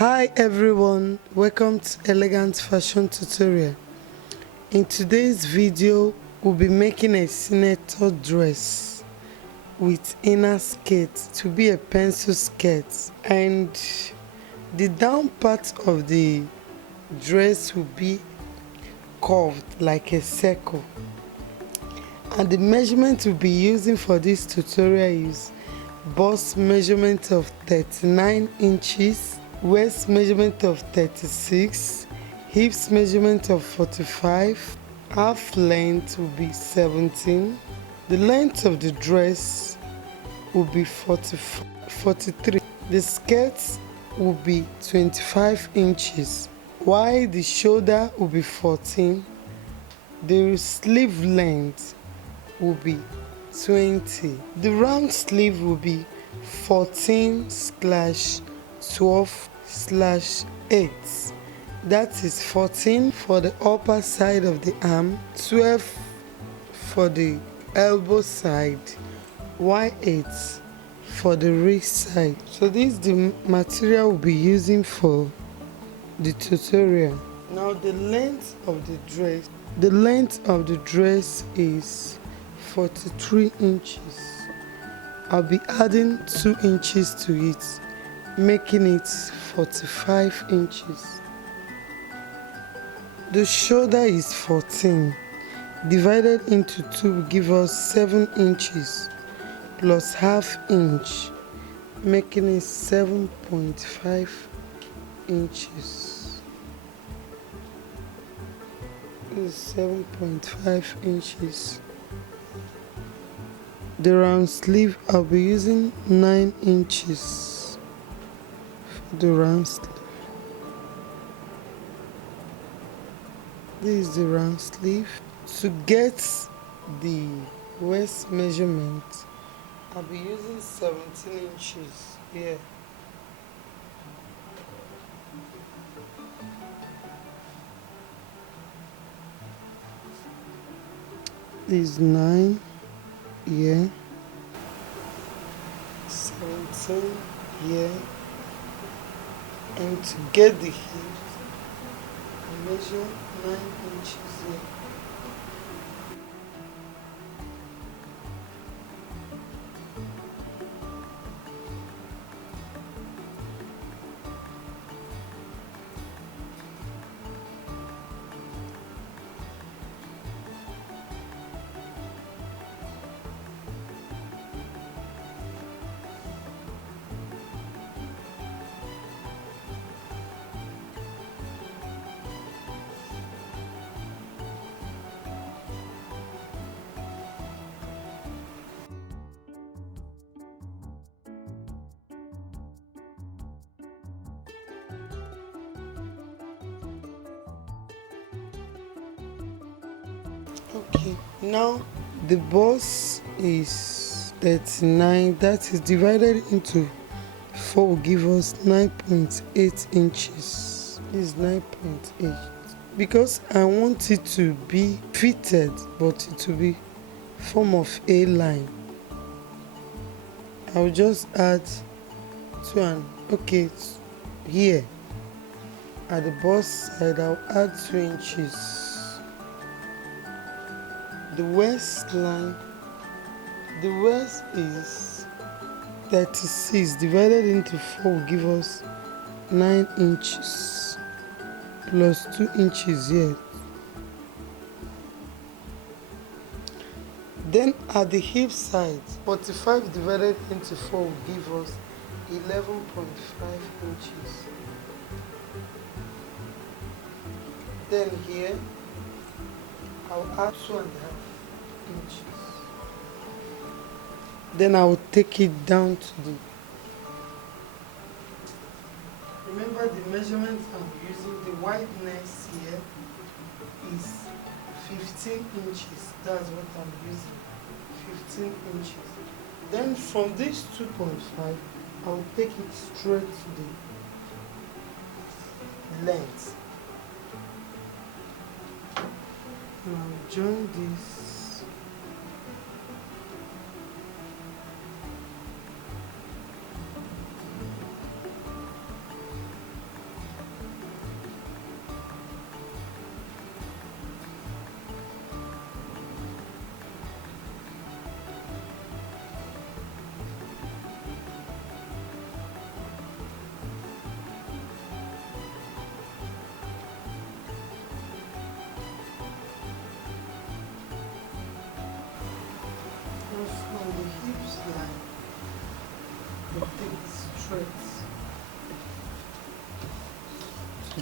Hi everyone, welcome to Elegant Fashion Tutorial. In today's video, we'll be making a senator dress with inner skirt to be a pencil skirt, and the down part of the dress will be curved like a circle. And the measurement we'll be using for this tutorial is bust measurement of 39 inches, waist measurement of 36, hips measurement of 45, half length will be 17, the length of the dress will be 43, the skirt will be 25 inches, while the shoulder will be 14, the sleeve length will be 20, the round sleeve will be 14/12/8. That is 14 for the upper side of the arm, 12 for the elbow side, while 8 for the wrist side. So this is the material we'll be using for the tutorial. Now the length of the dress is 43 inches. I'll be adding 2 inches to it, making it 45 inches. The shoulder is 14. Divided into 2 will give us 7 inches plus half inch, making it 7.5 inches. This is 7.5 inches. The round sleeve, I'll be using 9 inches for the round sleeve. This is the round sleeve. To get the waist measurement, I'll be using 17 inches here. This is 9 here, 17 here, and to get the hip, I measure 9 inches here. Okay, now the bust is 39, that is divided into 4 will give us 9.8 inches. This is 9.8. Because I want it to be fitted, but it will be form of a line, I'll just add 2 and here at the bust side I'll add 2 inches. The waist line, the waist is 36 divided into 4 will give us 9 inches plus 2 inches here. Then at the hip side, 45 divided into 4 will give us 11.5 inches. Then here I'll add 2.5 inches. Then I will take it down to the, remember the measurement I'm using, the wideness here is 15 inches. That's what I'm using, 15 inches. Then from this 2.5, I'll take it straight to the length. Now join this.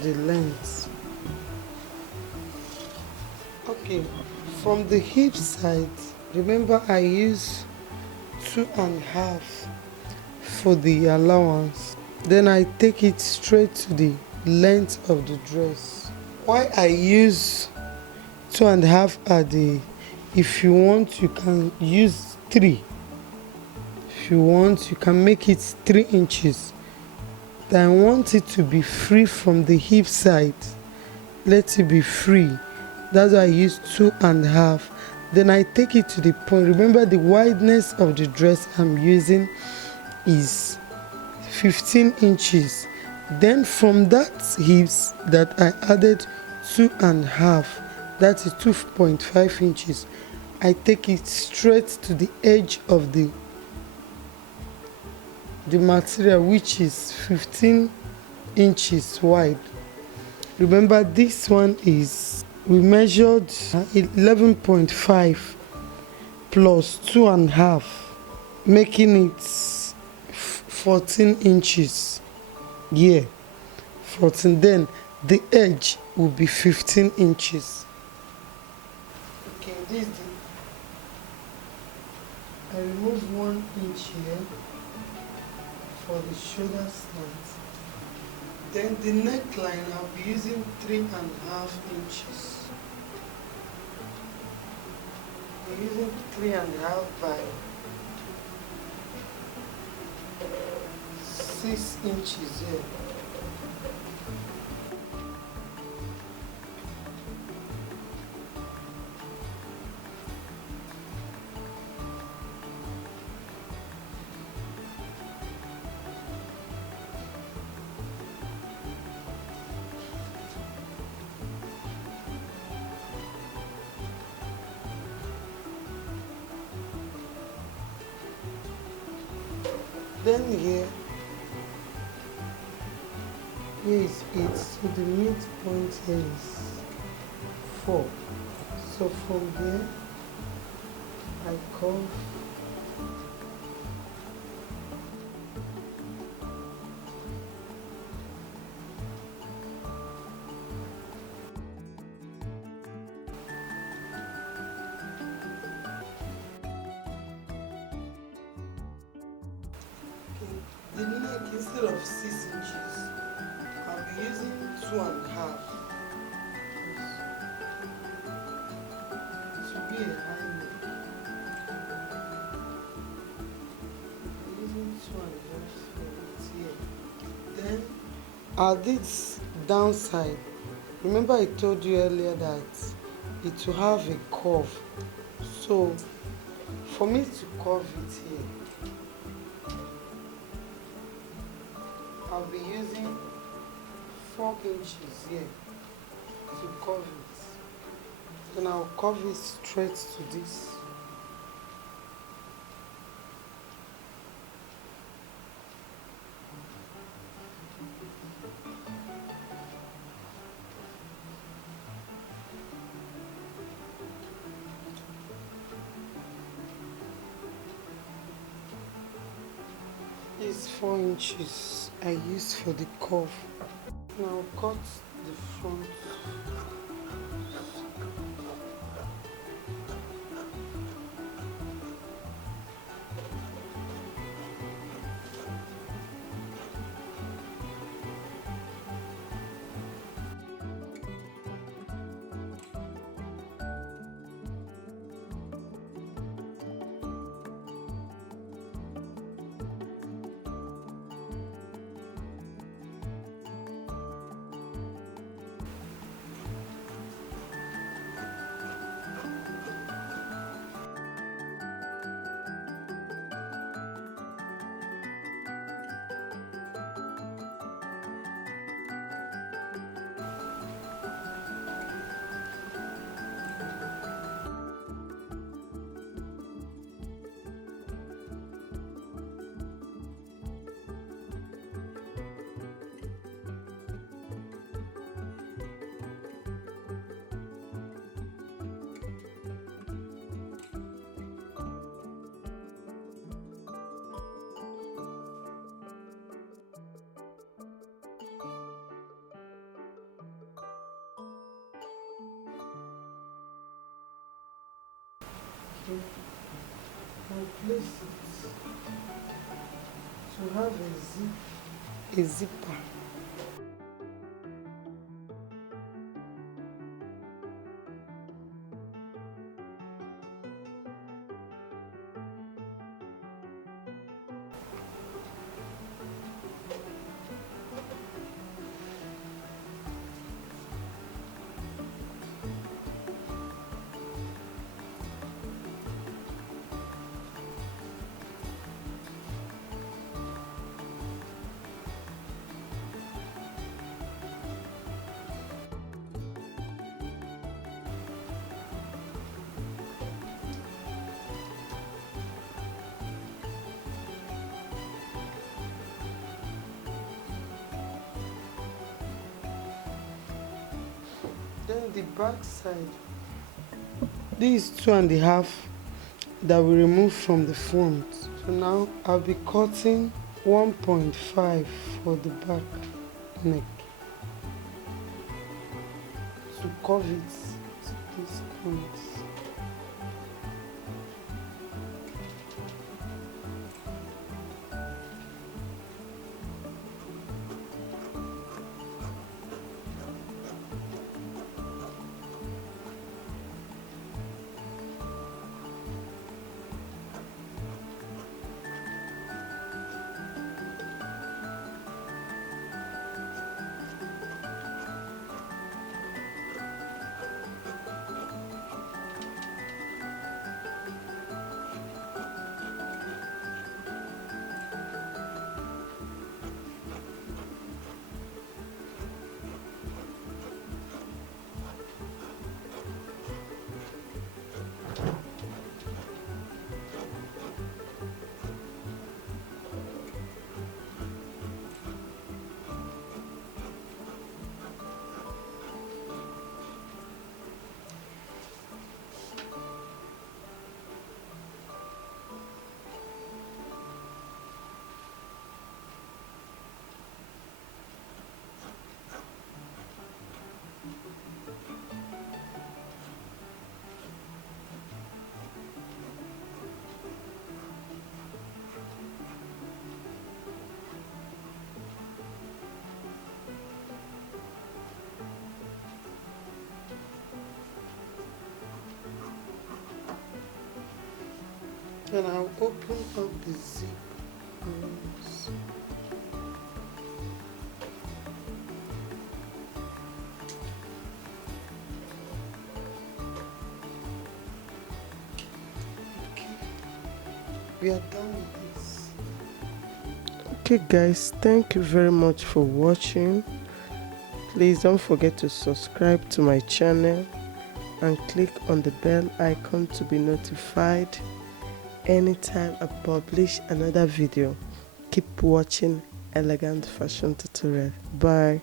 the length. Okay, from the hip side, remember I use 2.5 for the allowance. Then I take it straight to the length of the dress. Why I use 2.5 at the, if you want you can use 3. If you want you can make it 3 inches. Then I want it to be free from the hip side. Let it be free. That's why I use 2.5. Then I take it to the point. Remember the wideness of the dress I'm using is 15 inches. Then from that hips that I added 2.5, that is 2.5 inches, I take it straight to the edge of the material, which is 15 inches wide. Remember this one is, we measured 11.5 plus 2.5, making it 14 inches. Yeah, 14. Then the edge will be 15 inches. Okay, this is I remove 1 inch here for the shoulder slant. Then the neckline I'll be using 3.5 inches. I'm using 3.5 by 6 inches here. Then here is 8, so the midpoint here is 4. So from here I curve the neck. Instead of 6 inches, I'll be using 2.5. To be a high neck, I'm using 2.5 for it here. Then at this downside, remember I told you earlier that it will have a curve. So for me to curve it here, I'll be using 4 inches here to curve it. Then I'll curve it straight to this. Is 4 inches I use for the curve. Now cut the front. Okay, I'll place it to have a zipper. Then the back side, this 2.5 that we removed from the front. So now I'll be cutting 1.5 for the back neck to curve it to this point. Then I'll open up the zip. Okay, we are done with this. Okay guys, thank you very much for watching. Please don't forget to subscribe to my channel and click on the bell icon to be notified anytime I publish another video. Keep watching Elegant Fashion Tutorial. Bye.